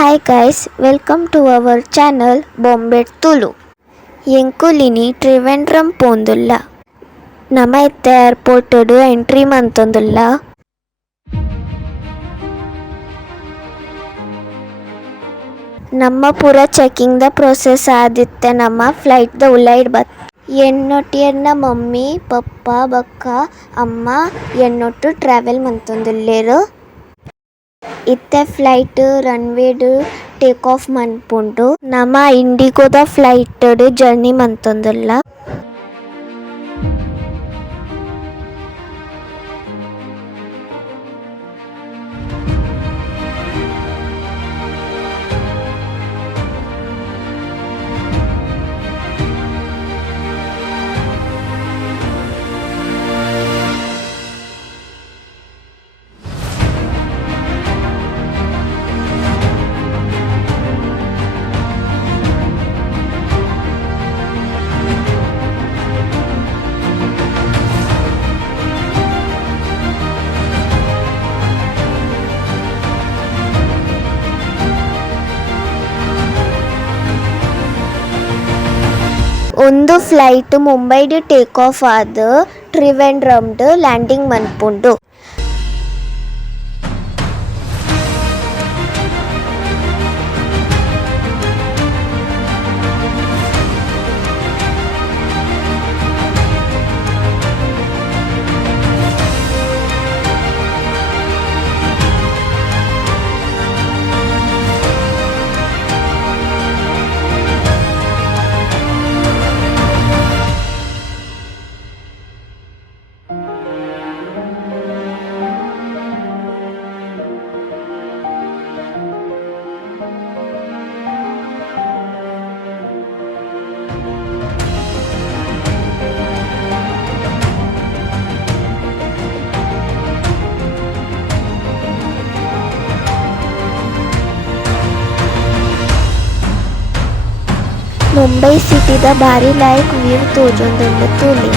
Hi guys, welcome to our channel Bombay Tulu. ಎಂಕುಲಿನಿ ತ್ರಿವೆಂಡ್ರಂ ಪೋಂದುಲ್ಲ ನಮ ಇತ್ತೆ airport entry ಮಂತೊಂದುಲ್ಲ ನಮ್ಮ ಪೂರ ಚೆಕಿಂಗ್ ದ ಪ್ರೊಸೆಸ್ ಆದಿತ್ತೆ ನಮ್ಮ ಫ್ಲೈಟ್ ದ ಉಲೈಡ್ ಬತ್ ಎನ್ನೊಟ್ಟಿಯನ್ನ ಮಮ್ಮಿ ಪಪ್ಪ ಬಕ್ಕ ಅಮ್ಮ ಎನ್ನೊಟ್ಟು ಟ್ರಾವೆಲ್ ಮಂತೊಂದುಲ್ಲೆರು ಇತ್ತೆ ಫ್ಲೈಟ್ ರನ್ವೇಡ್ ಟೇಕ್ ಆಫ್ ಮನ್ಪುಂಡು ನಮ ಇಂಡಿಗೋದ ಫ್ಲೈಟ್ ಜರ್ನಿ ಮಂತೊಂದುಲ್ಲ ಒಂದು ಫ್ಲೈಟ್ ಮುಂಬೈಡ್ ಟೇಕ್ ಆಫ್ ಆದ ಟ್ರಿವೆಂಡ್ರಮ್ಡ್ ಲ್ಯಾಂಡಿಂಗ್ ಮನ್ಪುಂಡು. ಮುಂಬೈ ಸಿಟಿದ ಭಾರಿ ಲಾಯ್ಕ್ ವ್ಯೂ ತೋಜೊಂದುಂಡು ತೂಲಿ.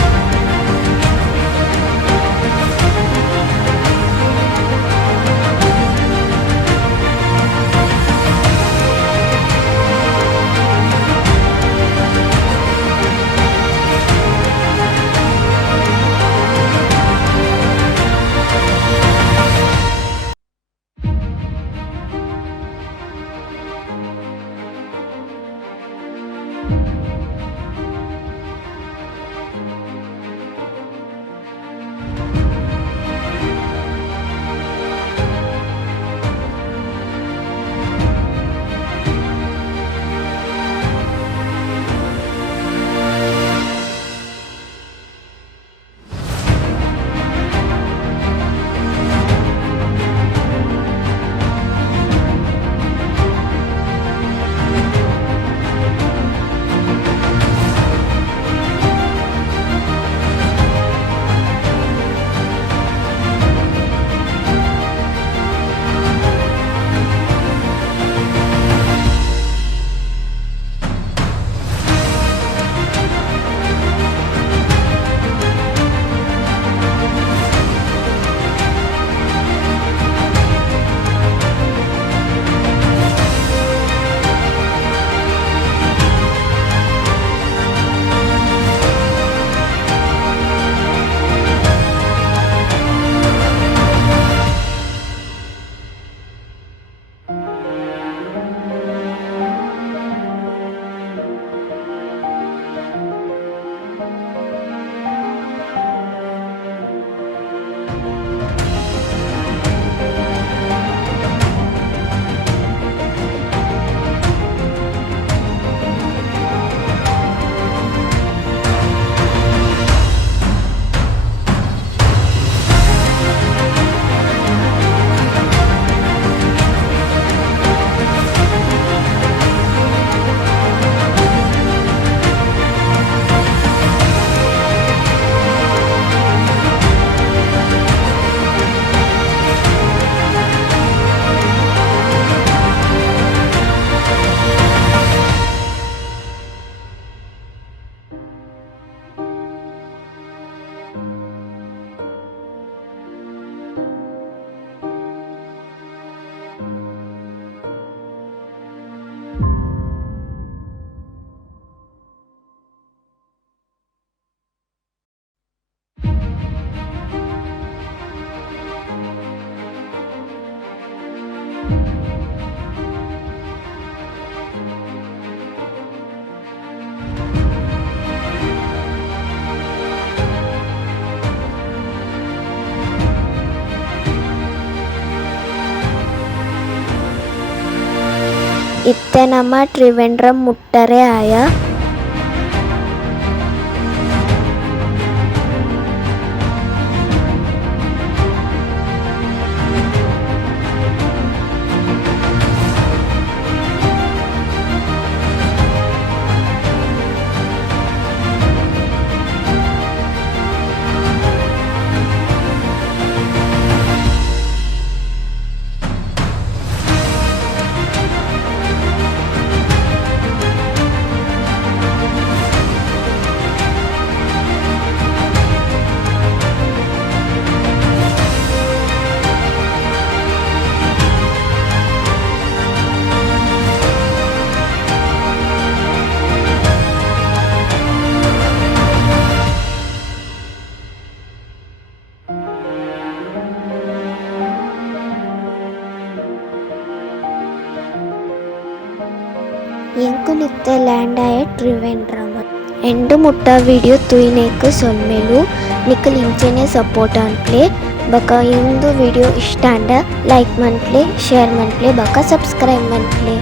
इत्ते नमा त्रिवेंद्रम मुट्टरे आया ಎಂಕುಲಿತ್ತೆ ಲ್ಯಾಂಡ್ ಆಯ ಟ್ರಿವೆಂಡ್ರಮ್ ಎಂಡು ಮುಟ್ಟ ವಿಡಿಯೋ ತುಯಿನೇಕ್ ಸೊಲ್ಮೆಲು ನಿಕಲ್ ಇಂಚೆನೆ ಸಪೋರ್ಟ್ ಅನ್ಪ್ಲೆ ಬಕ ಇಂದು ವಿಡಿಯೋ ಇಷ್ಟ ಅಂಡ ಲೈಕ್ ಮನ್ಪ್ಲೆ ಶೇರ್ ಮನ್ಪ್ಲೆ ಬಕ ಸಬ್ಸ್ಕ್ರೈಬ್ ಮನ್ಪ್ಲೆ.